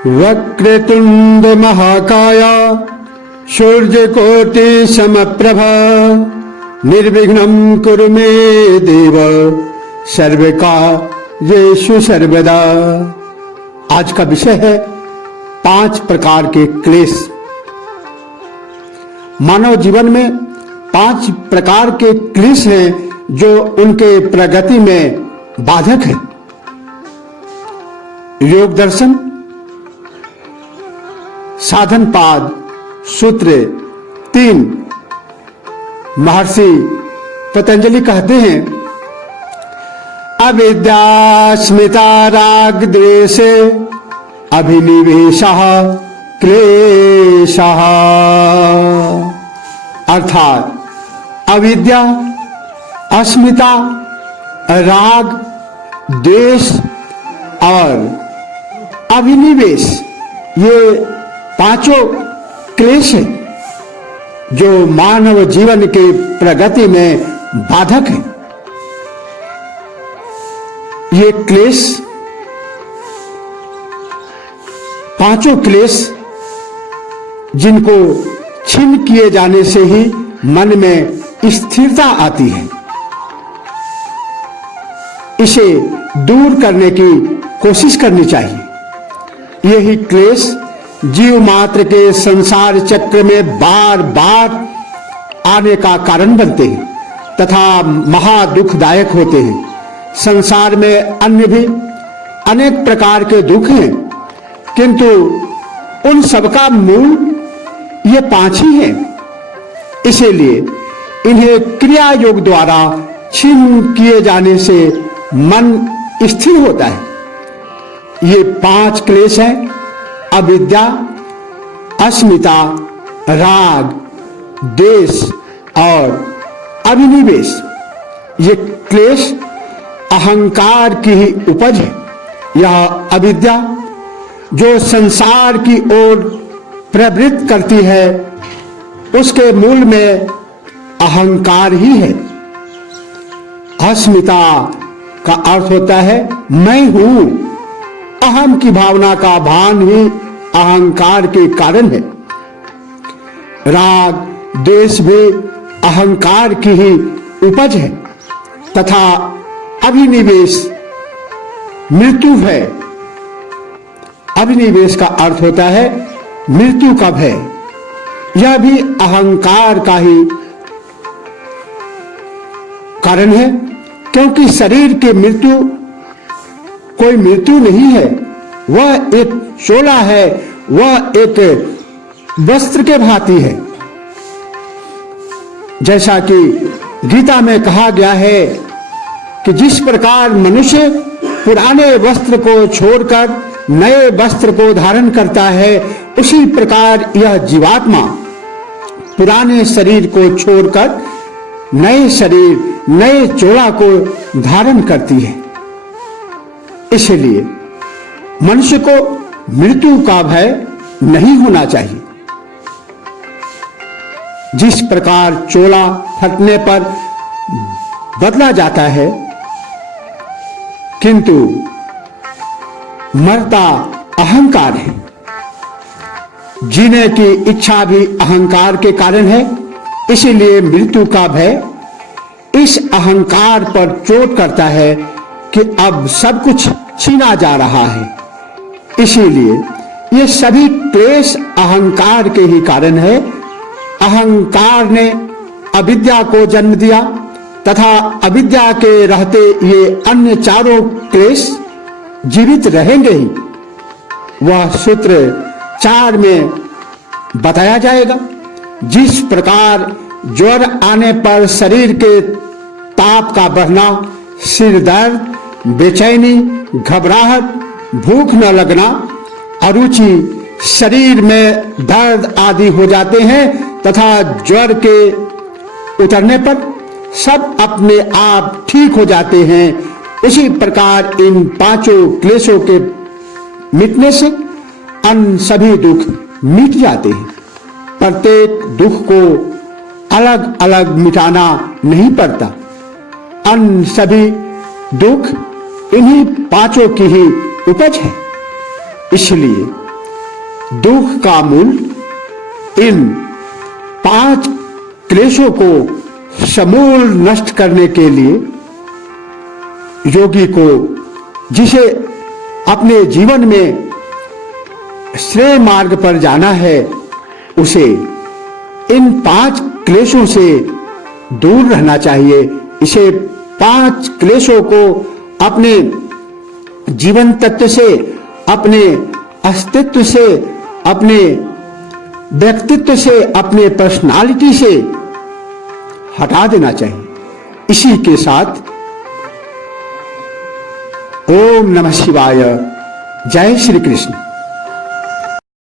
वक्रतुंड महाकाय सूर्यकोटि समप्रभा निर्विघ्नं कुरु मे देव सर्वकार्येषु सर्वदा। आज का विषय है 5 प्रकार के क्लेश। मानव जीवन में 5 प्रकार के क्लेश हैं जो उनके प्रगति में बाधक है। योग दर्शन साधन पाद सूत्र 3 महर्षि पतंजलि कहते हैं, अविद्या स्मिता राग द्वेषे अभिनिवेशः क्लेशः। अर्थात अविद्या, अस्मिता, राग, द्वेष और अभिनिवेश, ये पांचों क्लेश हैं जो मानव जीवन के प्रगति में बाधक हैं। ये क्लेश, पांचों क्लेश जिनको छिन्न किए जाने से ही मन में स्थिरता आती है, इसे दूर करने की कोशिश करनी चाहिए। यही क्लेश जीव मात्र के संसार चक्र में बार बार आने का कारण बनते हैं तथा महा दुखदायक होते हैं। संसार में अन्य भी अनेक प्रकार के दुख हैं, किंतु उन सबका मूल ये 5 ही हैं। इसीलिए इन्हें क्रिया योग द्वारा छिन्न किए जाने से मन स्थिर होता है। ये 5 क्लेश हैं, अविद्या, अस्मिता, राग, द्वेष और अभिनिवेश। ये क्लेश अहंकार की ही उपज है। यह अविद्या जो संसार की ओर प्रवृत्त करती है, उसके मूल में अहंकार ही है। अस्मिता का अर्थ होता है मैं हूं। अहम की भावना का भान ही अहंकार के कारण है। राग, द्वेष भी अहंकार की ही उपज है तथा अभिनिवेश मृत्यु है। अभिनिवेश का अर्थ होता है मृत्यु का भय। यह भी अहंकार का ही कारण है, क्योंकि शरीर की मृत्यु कोई मृत्यु नहीं है, वह एक चोला है, वह एक वस्त्र के भांति है। जैसा कि गीता में कहा गया है कि जिस प्रकार मनुष्य पुराने वस्त्र को छोड़कर नए वस्त्र को धारण करता है, उसी प्रकार यह जीवात्मा पुराने शरीर को छोड़कर नए शरीर, नए चोला को धारण करती है। इसलिए मनुष्य को मृत्यु का भय नहीं होना चाहिए। जिस प्रकार चोला फटने पर बदला जाता है, किंतु मरता अहंकार है। जीने की इच्छा भी अहंकार के कारण है। इसीलिए मृत्यु का भय इस अहंकार पर चोट करता है कि अब सब कुछ छीना जा रहा है। इसीलिए ये सभी क्लेश अहंकार के ही कारण है। अहंकार ने अविद्या को जन्म दिया तथा अविद्या के रहते ये अन्य चारों क्लेश जीवित रहेंगे ही। वह सूत्र 4 में बताया जाएगा। जिस प्रकार ज्वर आने पर शरीर के ताप का बढ़ना, सिर दर्द, बेचैनी, घबराहट, भूख न लगना, अरुचि, शरीर में दर्द आदि हो जाते हैं तथा ज्वर के उतरने पर सब अपने आप ठीक हो जाते हैं, उसी प्रकार इन 5 क्लेशों के मिटने से अन्य सभी दुख मिट जाते हैं। प्रत्येक दुख को अलग अलग मिटाना नहीं पड़ता। अन्य सभी दुख इन्हीं 5 की ही उपज है। इसलिए दुख का मूल इन 5 क्लेशों को समूल नष्ट करने के लिए योगी को, जिसे अपने जीवन में श्रेय मार्ग पर जाना है, उसे इन 5 क्लेशों से दूर रहना चाहिए। इसे 5 क्लेशों को अपने जीवन तत्व से, अपने अस्तित्व से, अपने व्यक्तित्व से, अपने पर्सनालिटी से हटा देना चाहिए। इसी के साथ ओम नमः शिवाय। जय श्री कृष्ण।